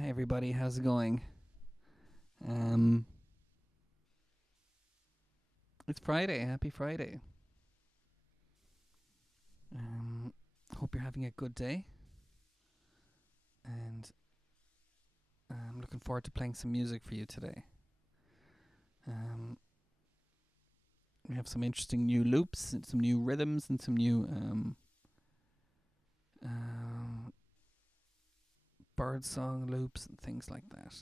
Hi everybody, how's it going? It's Friday. Happy Friday. Hope you're having a good day, and I'm looking forward to playing some music for you today. Um, we have some interesting new loops, and some new rhythms, and some new bird song loops and things like that.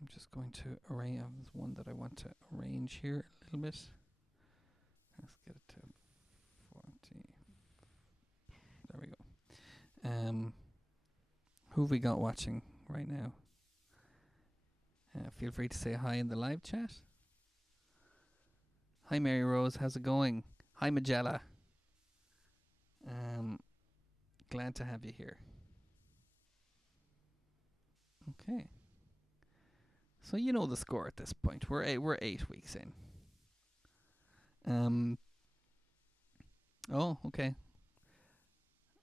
I'm just going to arrange. There's one that I want to arrange here a little bit. Let's get it to 40. There we go. Who have we got watching right now? Feel free to say hi in the live chat. Hi Mary Rose, how's it going? Hi Magella. Glad to have you here. Okay. So you know the score at this point. We're 8 weeks in. Oh, okay.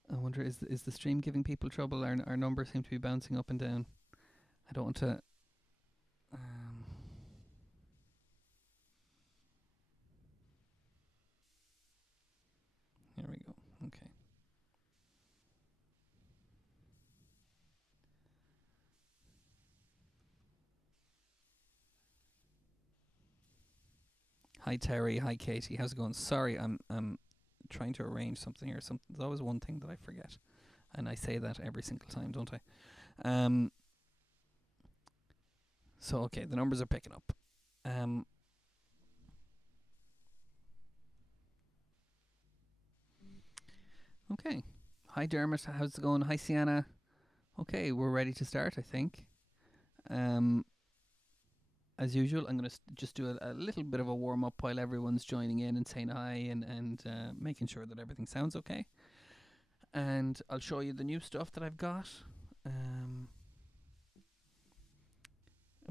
I wonder, is the stream giving people trouble? Our numbers seem to be bouncing up and down. I don't want to. Here we go. Okay. Hi Terry. Hi Katie. How's it going? Sorry, I'm trying to arrange something here. There's always one thing that I forget, and I say that every single time, don't I? So okay, the numbers are picking up. Okay. Hi Dermot, how's it going? Hi Sienna. Okay, we're ready to start, I think. As usual, I'm going to just do a little bit of a warm up while everyone's joining in and saying hi and making sure that everything sounds okay. And I'll show you the new stuff that I've got.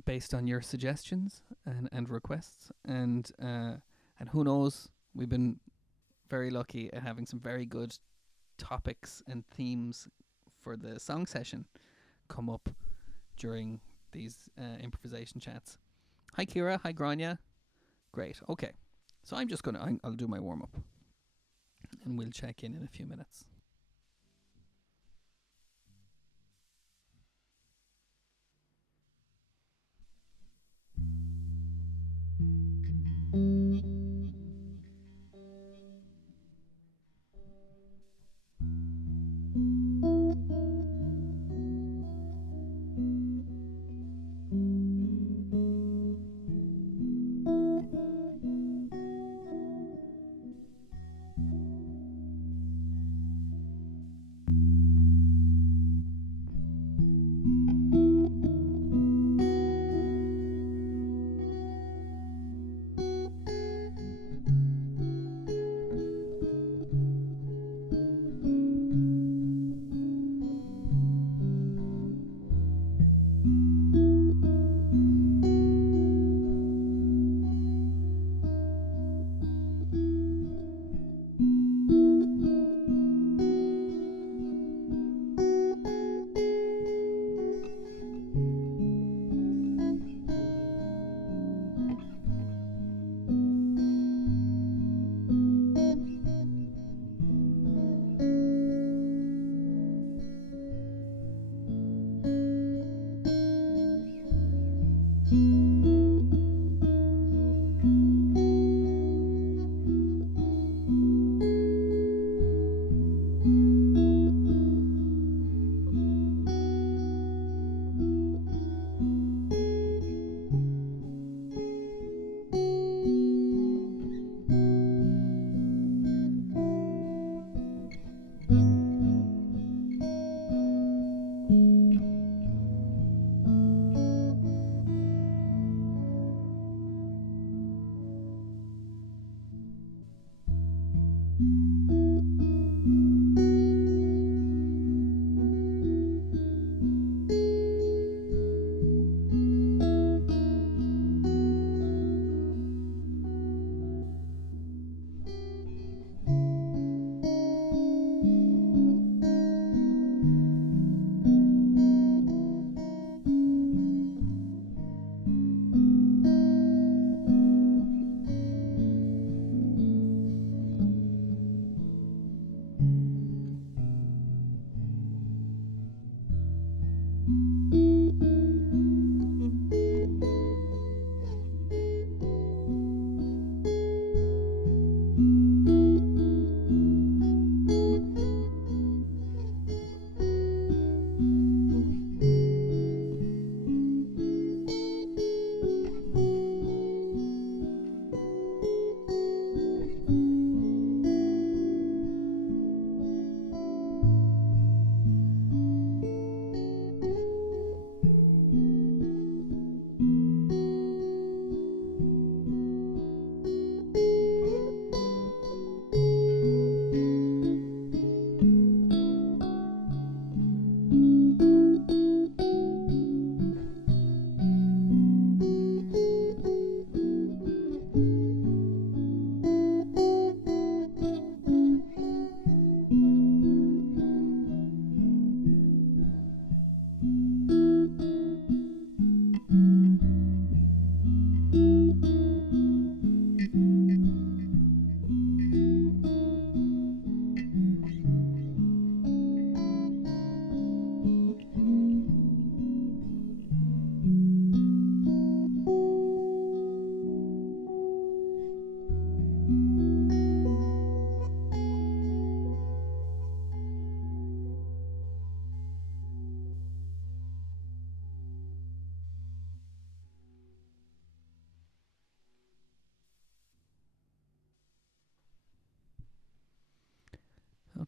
Based on your suggestions and requests, and who knows, we've been very lucky at having some very good topics and themes for the song session come up during these improvisation chats. Hi Kira, hi Grania. Great, okay. So I'm just gonna, I'll do my warm up and we'll check in a few minutes.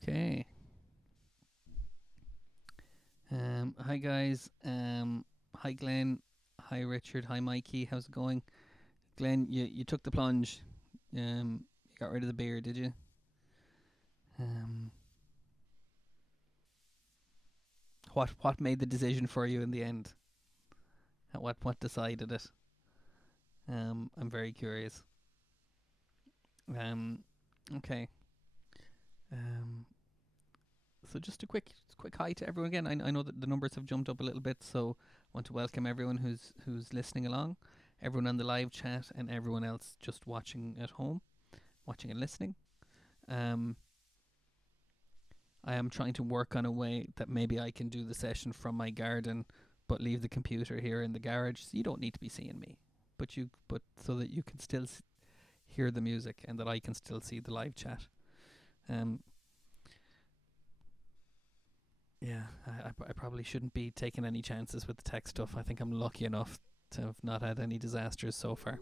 Okay. Hi guys. Hi Glenn. Hi Richard. Hi Mikey. How's it going? Glenn, you took the plunge. You got rid of the beer, did you? Um, what made the decision for you in the end? What decided it? I'm very curious. Um, okay. Um, so just a quick hi to everyone again. I know that the numbers have jumped up a little bit, so I want to welcome everyone who's listening along, everyone on the live chat, and everyone else just watching at home, watching and listening. I am trying to work on a way that maybe I can do the session from my garden, but leave the computer here in the garage. So you don't need to be seeing me, but so that you can still hear the music and that I can still see the live chat. Um, yeah, I probably shouldn't be taking any chances with the tech stuff. I think I'm lucky enough to have not had any disasters so far.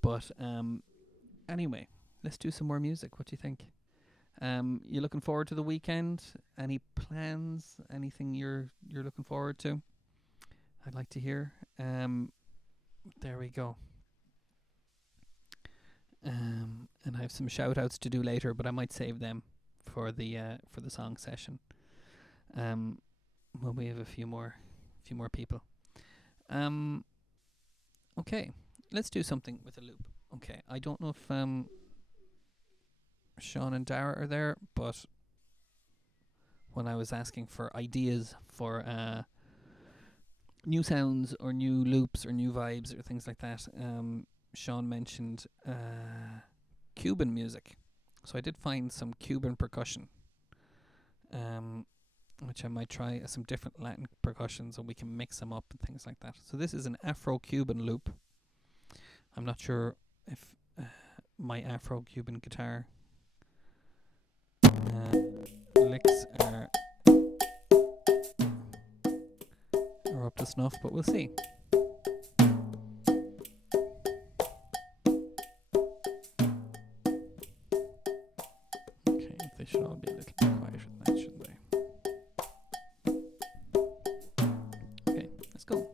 But anyway, let's do some more music. What do you think? You looking forward to the weekend? Any plans? Anything you're looking forward to? I'd like to hear. There we go. And I have some shout outs to do later, but I might save them for the song session. When we have a few more people. Okay, let's do something with a loop. Okay, I don't know if Sean and Dara are there, but when I was asking for ideas for new sounds or new loops or new vibes or things like that, Sean mentioned Cuban music. So I did find some Cuban percussion, which I might try some different Latin percussions and we can mix them up and things like that. So this is an Afro-Cuban loop. I'm not sure if my Afro-Cuban guitar licks are up to snuff, but we'll see. Okay, they should all be a little bit quieter than that, shouldn't they? Okay, let's go.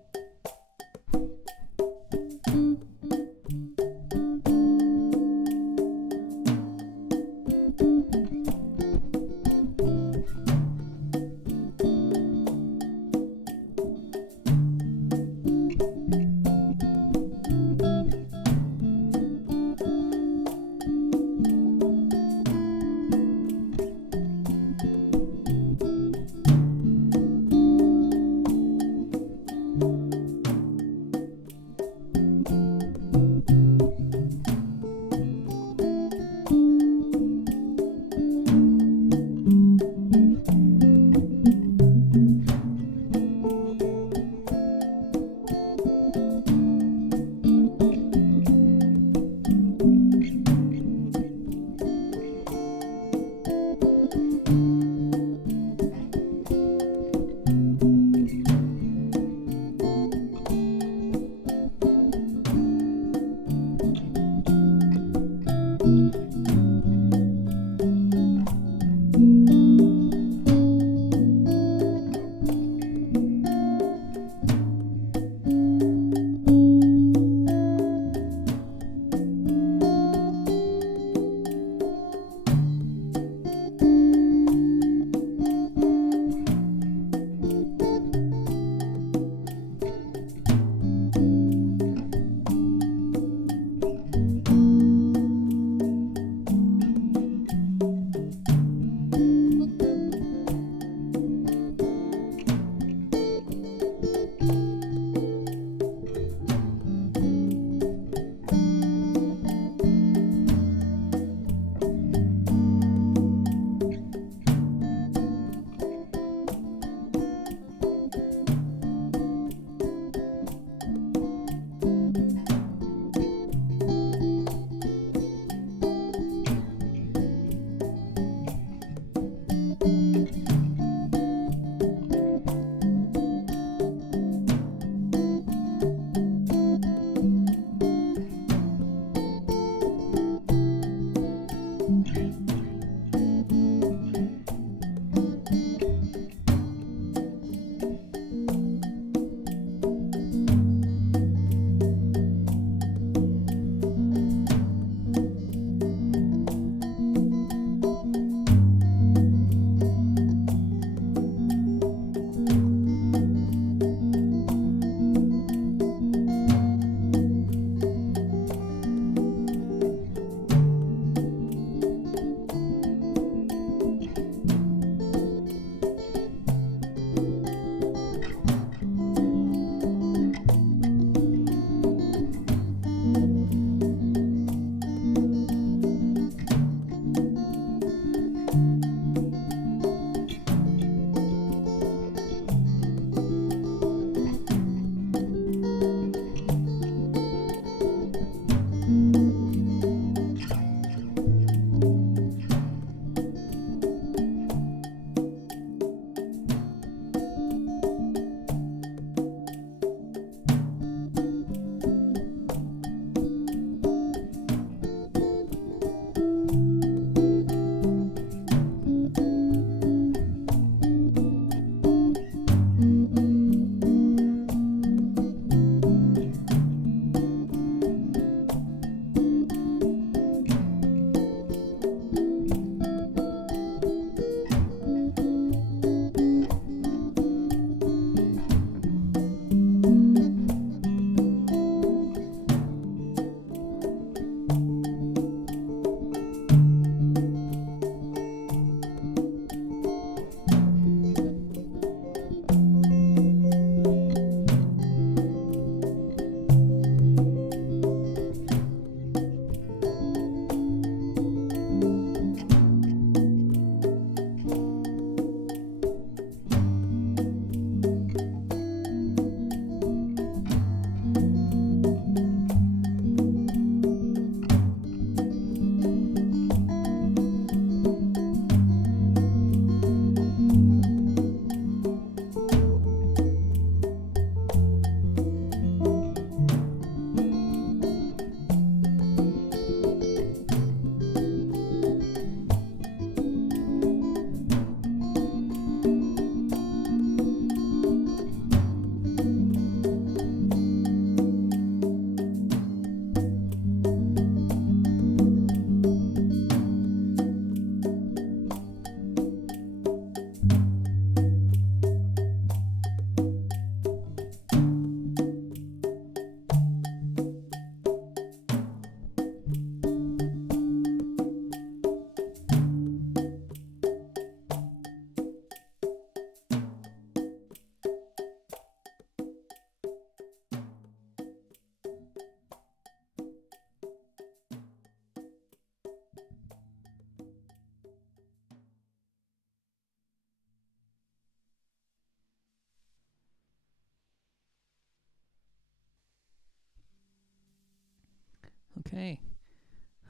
Okay.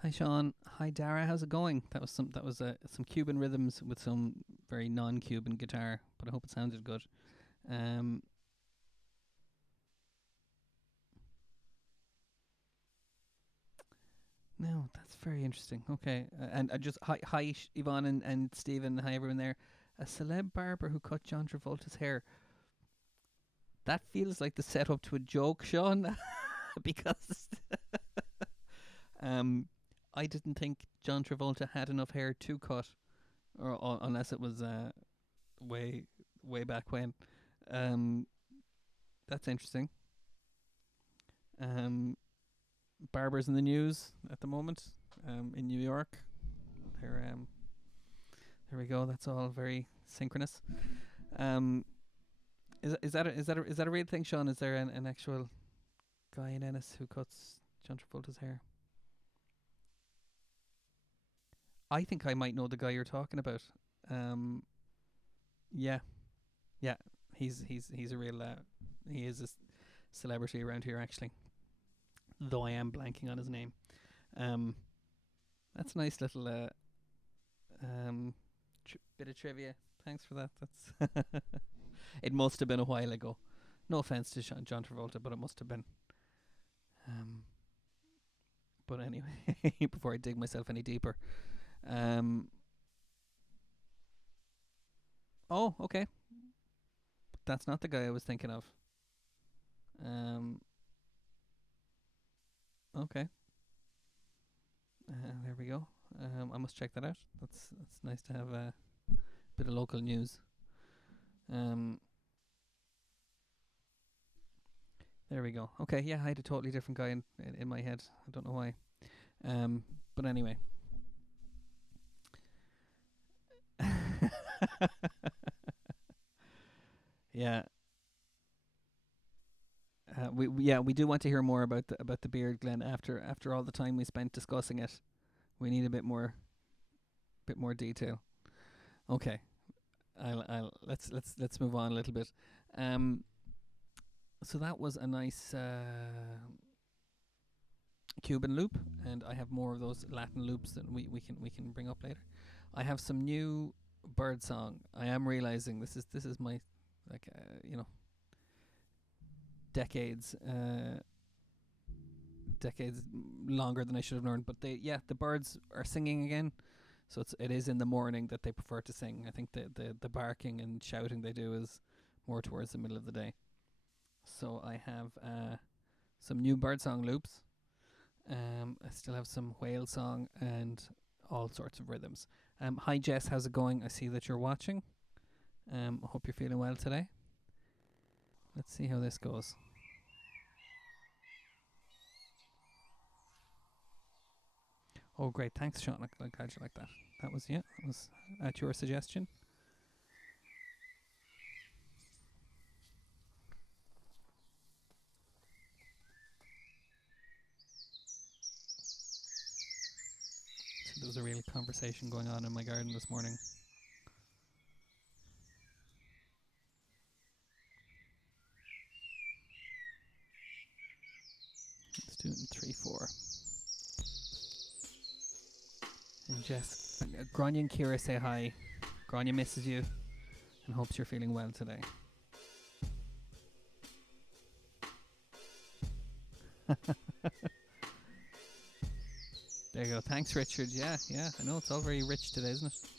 Hi Sean. Hi Dara. How's it going? That was some Cuban rhythms with some very non-Cuban guitar, but I hope it sounded good. Um, no, that's very interesting. Okay, and just hi Yvonne and Stephen. Hi everyone there. A celeb barber who cut John Travolta's hair. That feels like the setup to a joke, Sean, because um, I didn't think John Travolta had enough hair to cut, or unless it was way way back when. Um, that's interesting. Um, barbers in the news at the moment. In New York, they're there we go. That's all very synchronous. Um, is that a real thing, Sean? Is there an actual guy in Ennis who cuts John Travolta's hair? I think I might know the guy you're talking about. Um, yeah, yeah, he's a real he is a celebrity around here actually. Though I am blanking on his name. Um, that's a nice little bit of trivia. Thanks for that. That's it must have been a while ago. No offense to John Travolta, but it must have been. Um, but anyway, before I dig myself any deeper. Um, oh, okay. That's not the guy I was thinking of. Um, okay. There we go. I must check that out. That's nice to have a bit of local news. Um, there we go. Okay, yeah, I had a totally different guy in my head. I don't know why. But anyway. Yeah. We do want to hear more about the beard, Glenn. After all the time we spent discussing it, we need a bit more detail. Okay, I'll let's move on a little bit. Um, so that was a nice Cuban loop, and I have more of those Latin loops that we can bring up later. I have some new bird song. I am realizing this is my like decades decades longer than I should have learned. But the birds are singing again. So it is in the morning that they prefer to sing. I think the barking and shouting they do is more towards the middle of the day. So I have some new birdsong loops. I still have some whale song and all sorts of rhythms. Hi Jess, how's it going? I see that you're watching. I hope you're feeling well today. Let's see how this goes. Oh, great! Thanks, Sean. I'm glad you like that. That was That was at your suggestion. So there was a real conversation going on in my garden this morning. Let's do it in 3/4. And Jess, Grania and Kira say hi. Grania misses you and hopes you're feeling well today. There you go. Thanks, Richard. Yeah, yeah. I know it's all very rich today, isn't it?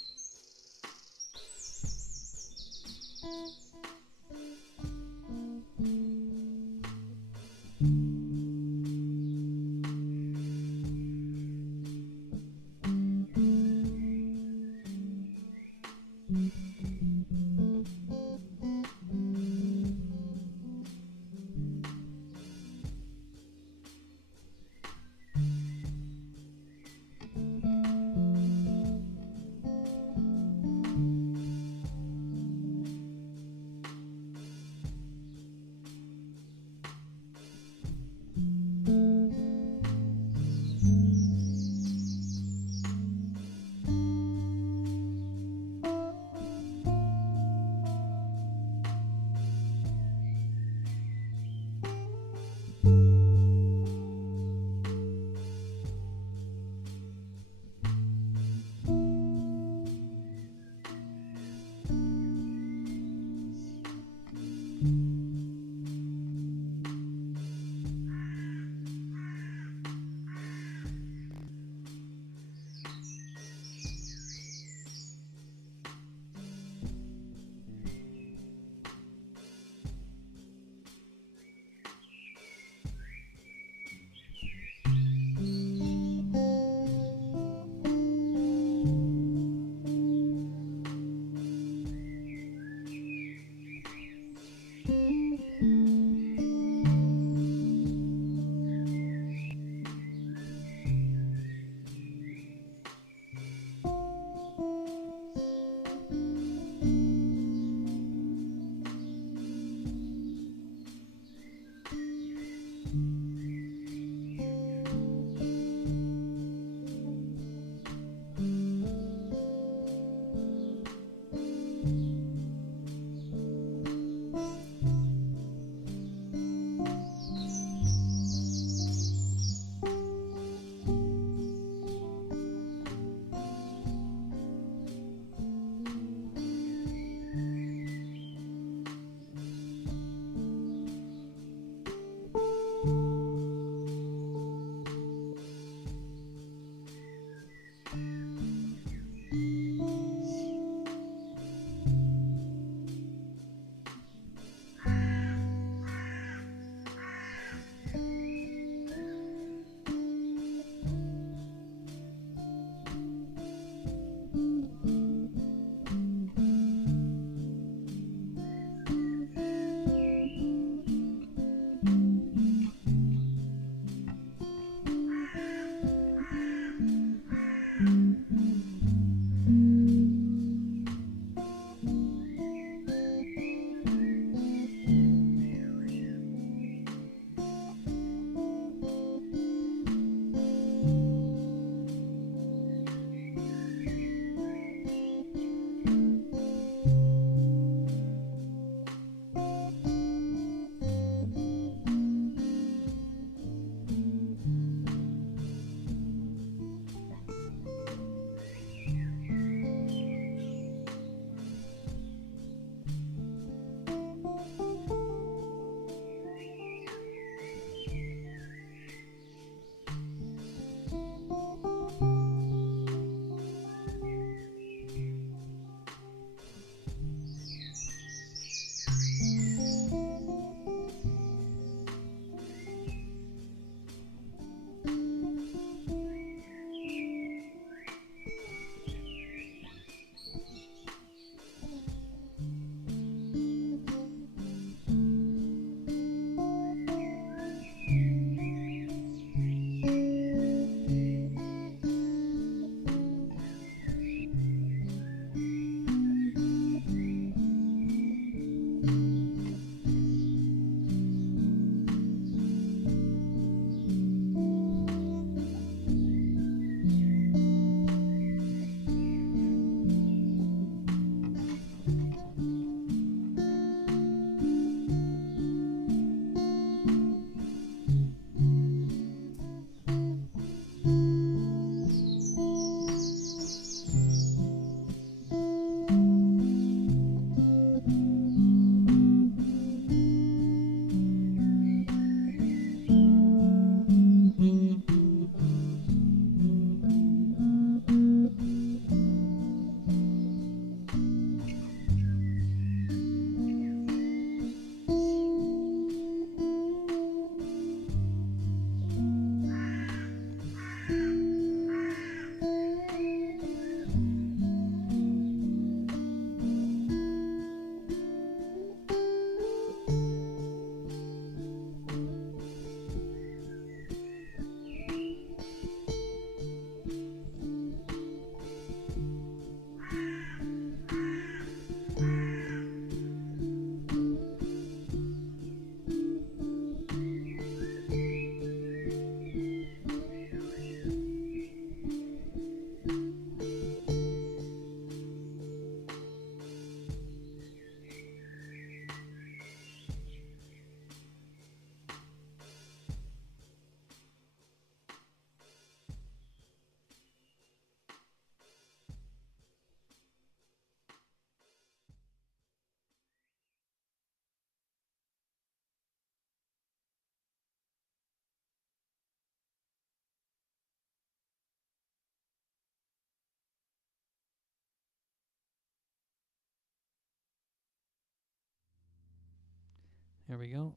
Here we go.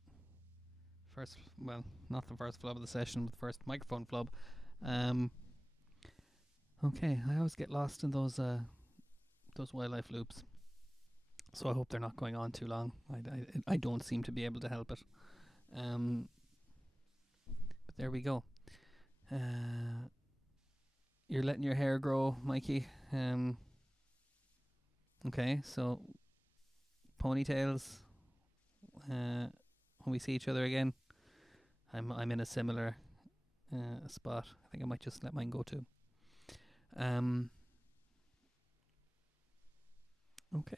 First, well, not the first flub of the session, but the first microphone flub. Okay, I always get lost in those wildlife loops, so I hope they're not going on too long. I don't seem to be able to help it. But there we go. You're letting your hair grow, Mikey. Okay, so ponytails. When we see each other again, I'm in a similar spot. I think I might just let mine go too. Okay.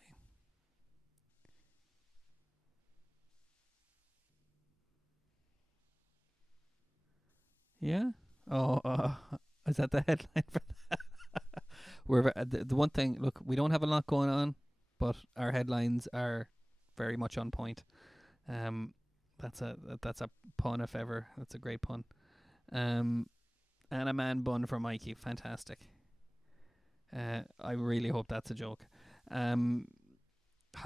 Yeah. Oh, is that the headline for that? We're the one thing. Look, we don't have a lot going on, but our headlines are very much on point. That's a pun if ever. That's a great pun. And a man bun for Mikey. Fantastic. I really hope that's a joke. Hi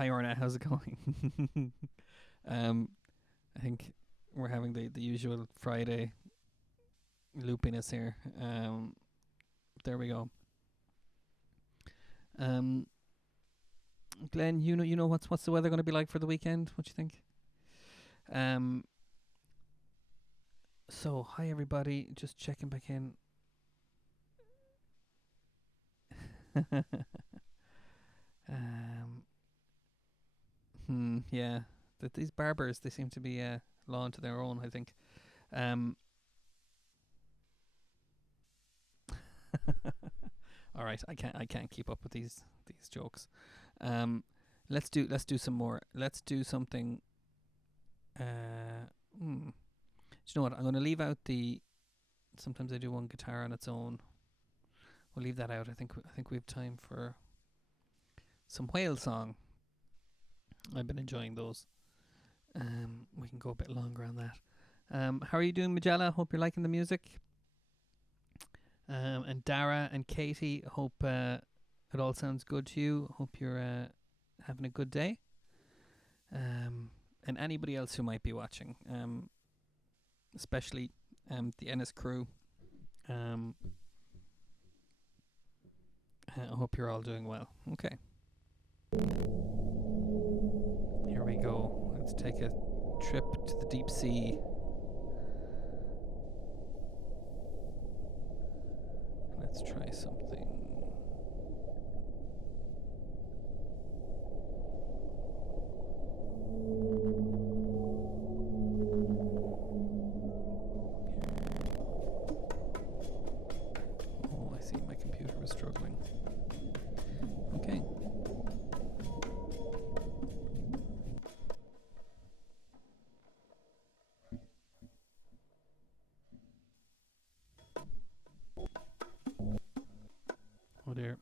Orna, how's it going? I think we're having the usual Friday loopiness here. There we go. Glenn, you know what's the weather going to be like for the weekend? What do you think? So hi everybody, just checking back in. Yeah, these barbers, they seem to be law unto their own, I think. All right, I can't keep up with these jokes. Let's do some more. Let's do something. Do you know what? I'm going to leave out the. Sometimes I do one guitar on its own. We'll leave that out. I think we have time for some whale song. I've been enjoying those. We can go a bit longer on that. How are you doing, Majella? Hope you're liking the music. And Dara and Katie, hope it all sounds good to you. Hope you're having a good day. And anybody else who might be watching, especially the Ennis crew. I hope you're all doing well. Okay. Here we go. Let's take a trip to the deep sea. Let's try something. Oh, I see my computer is struggling. Okay. Oh dear.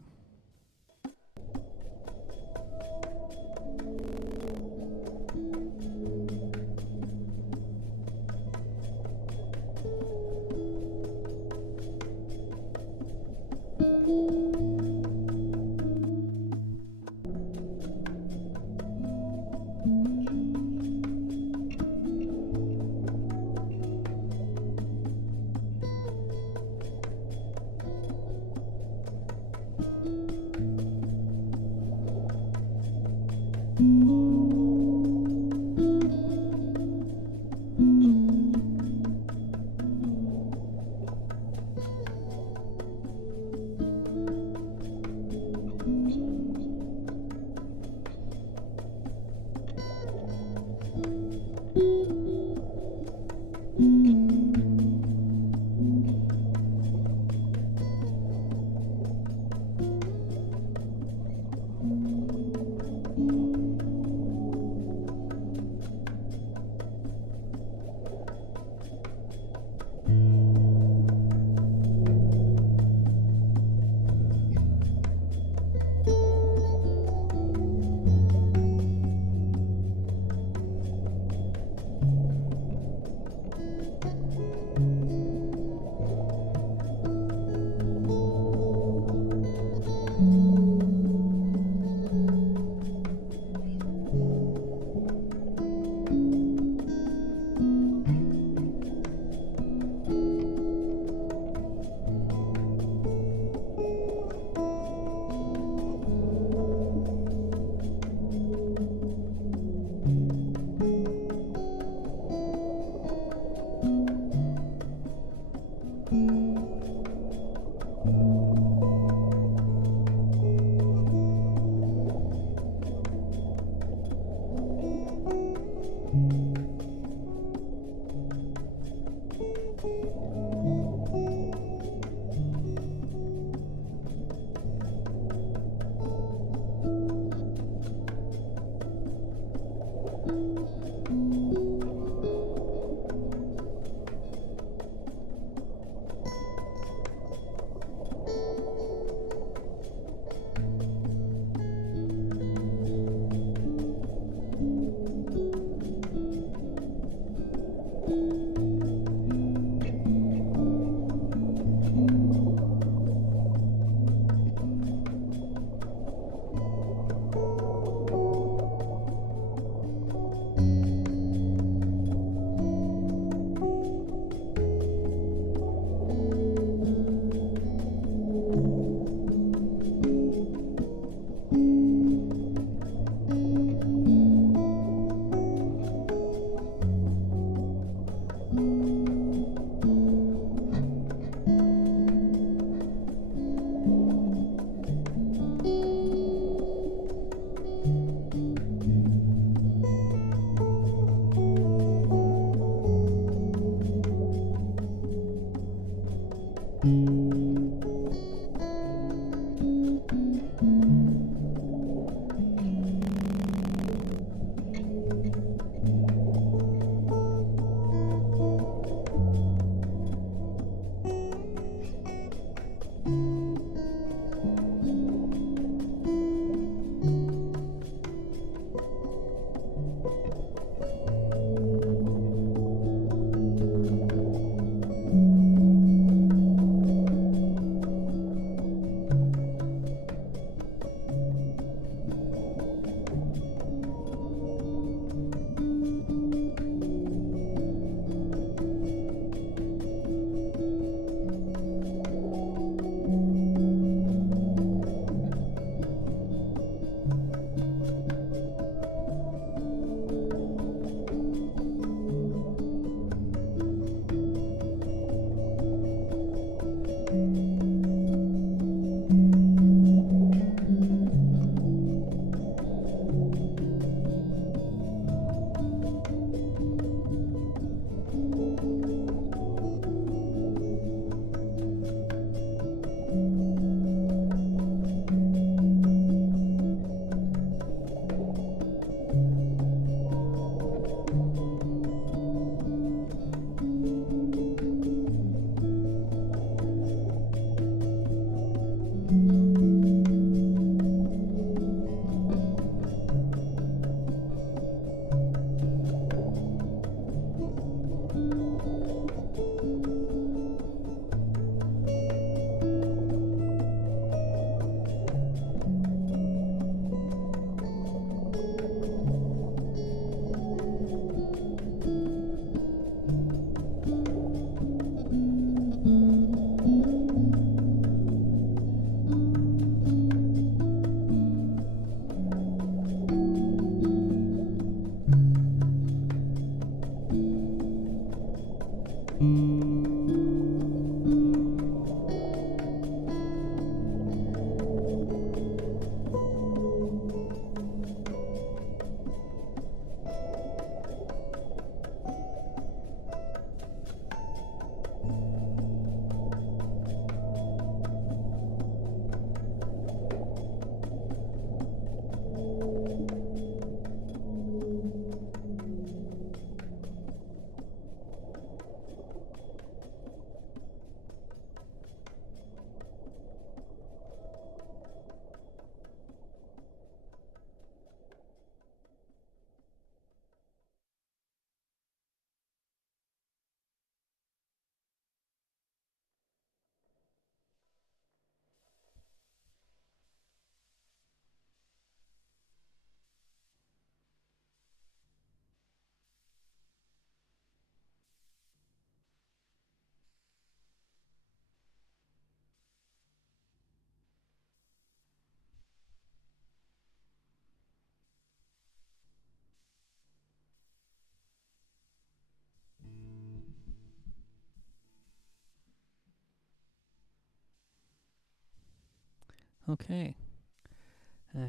Okay.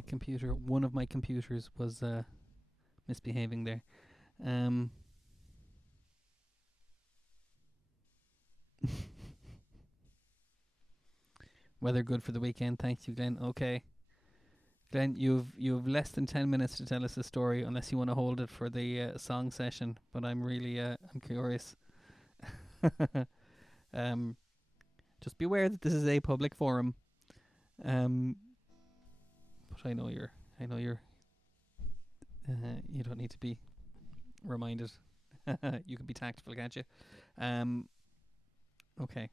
Computer. One of my computers was misbehaving there. Um, weather good for the weekend. Thank you, Glenn. Okay. Glenn, you've less than 10 minutes to tell us a story, unless you want to hold it for the song session. But I'm really I'm curious. um, just be aware that this is a public forum. But I know you're. You don't need to be reminded. You can be tactful, can't you? Okay.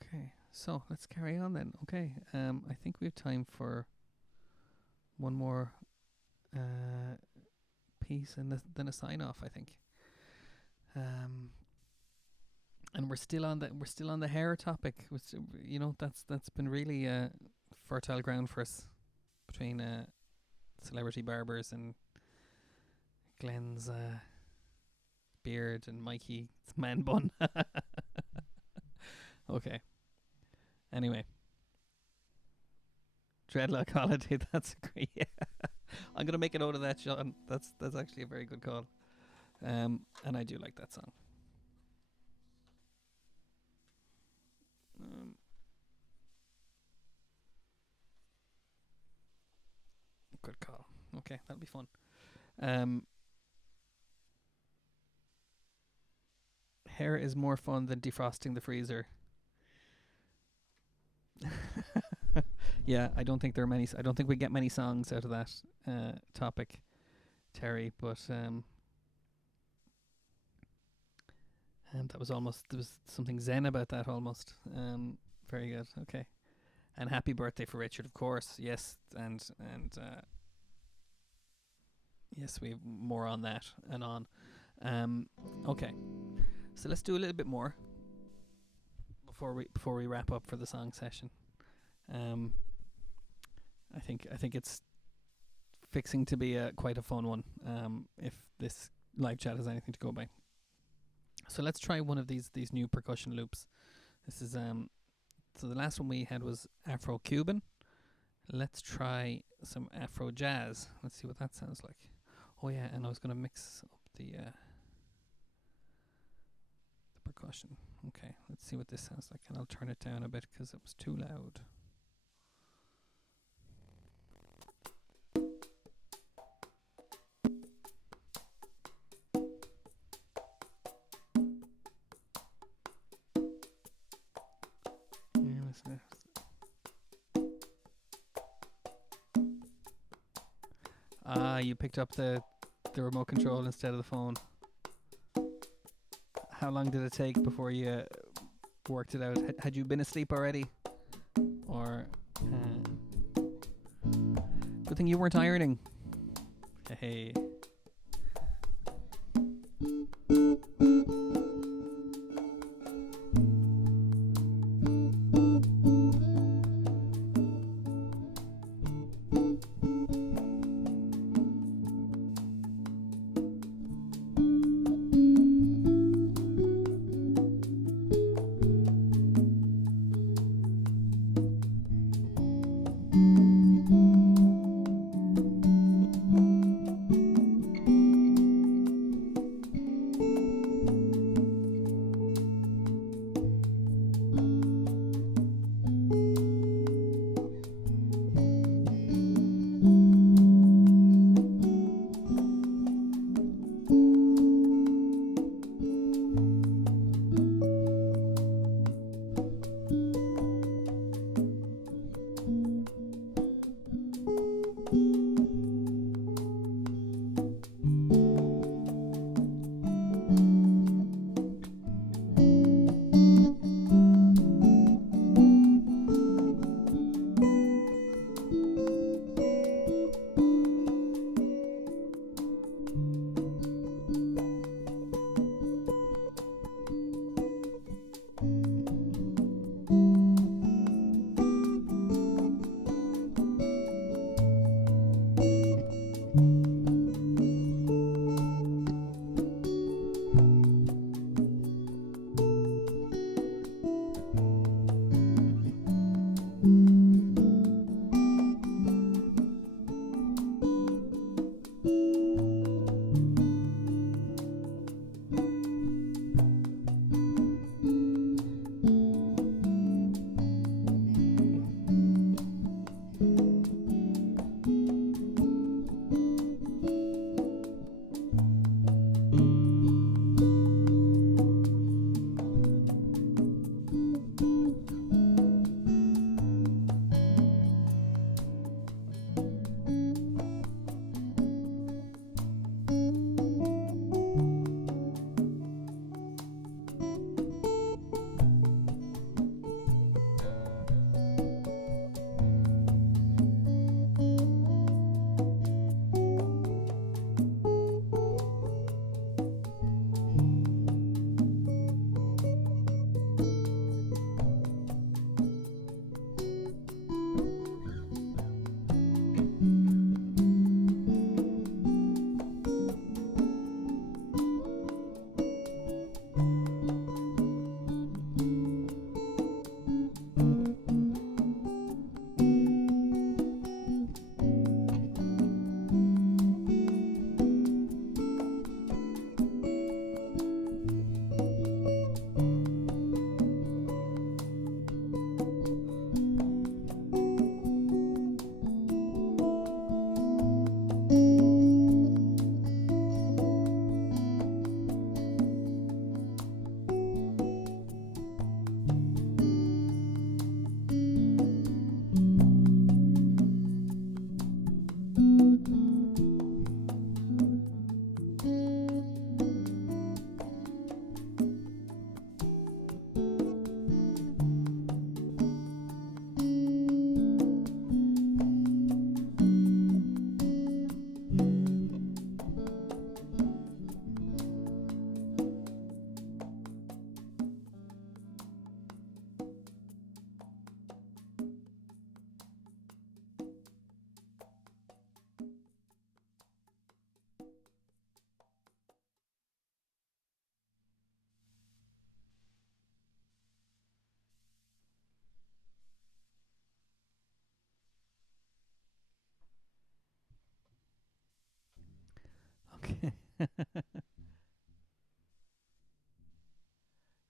Okay. So let's carry on then. Okay. I think we have time for one more piece and then a sign off. I think. And we're still on the hair topic. Which, that's been really fertile ground for us between celebrity barbers and Glenn's beard and Mikey's man bun. Okay. Anyway, dreadlock holiday. That's great. Yeah. I'm gonna make a note of that, Sean. That's actually a very good call. And I do like that song. Good call. Okay, that'll be fun. Hair is more fun than defrosting the freezer. Yeah, I don't think there are many. I don't think we get many songs out of that topic, Terry. But that was almost, there was something zen about that almost. Very good. Okay, and happy birthday for Richard, of course. Yes, and yes, we have more on that and on. Okay, so let's do a little bit more before we wrap up for the song session. I think it's fixing to be quite a fun one. If this live chat has anything to go by. So let's try one of these new percussion loops. This is so the last one we had was Afro Cuban. Let's try some Afro jazz. Let's see what that sounds like. Oh yeah, and I was going to mix up the percussion. Okay, let's see what this sounds like, and I'll turn it down a bit because it was too loud. You picked up the remote control instead of the phone. How long did it take before you worked it out? Had you been asleep already? Or good thing you weren't ironing. Hey.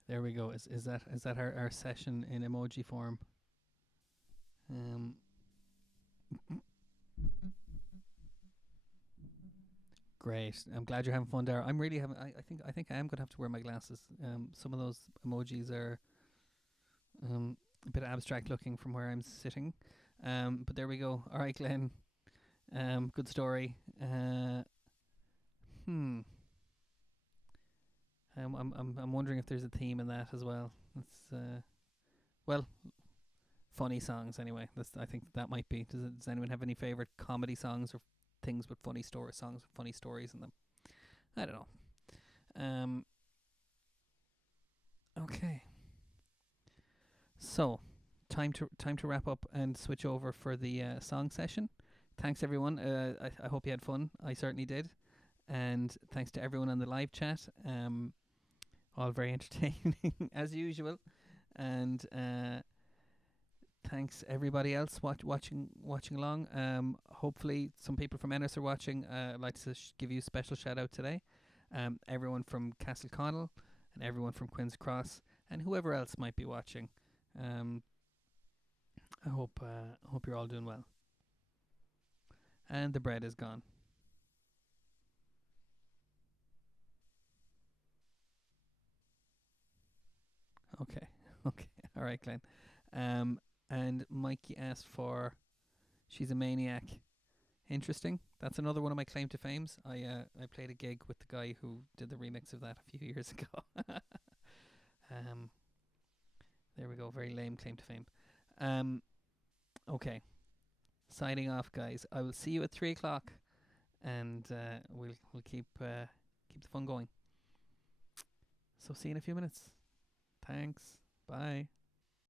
There we go. Is that our session in emoji form? Um, Great. I'm glad you're having fun there. I'm really having. I think I am gonna have to wear my glasses. Some of those emojis are a bit abstract looking from where I'm sitting. But there we go. All right, Glenn. Good story. Hmm. I'm wondering if there's a theme in that as well. It's well, funny songs anyway. I think that might be. Does anyone have any favorite comedy songs or things with funny songs with funny stories in them? I don't know. Um. Okay. So, time to wrap up and switch over for the song session. Thanks everyone. I hope you had fun. I certainly did. And thanks to everyone on the live chat. All very entertaining as usual. And thanks everybody else watching along. Hopefully some people from Ennis are watching. I'd like to give you a special shout out today. Everyone from Castle Connell and everyone from Quinns Cross and whoever else might be watching. Um, I hope you're all doing well. And the bread is gone. Okay, okay, all right, Glenn. Um, and Mikey asked for "She's a Maniac." Interesting. That's another one of my claim to fames. I played a gig with the guy who did the remix of that a few years ago. um, there we go. Very lame claim to fame. Um, okay. Signing off, guys. I will see you at 3 o'clock, and we'll keep the fun going. So see you in a few minutes. Thanks. Bye.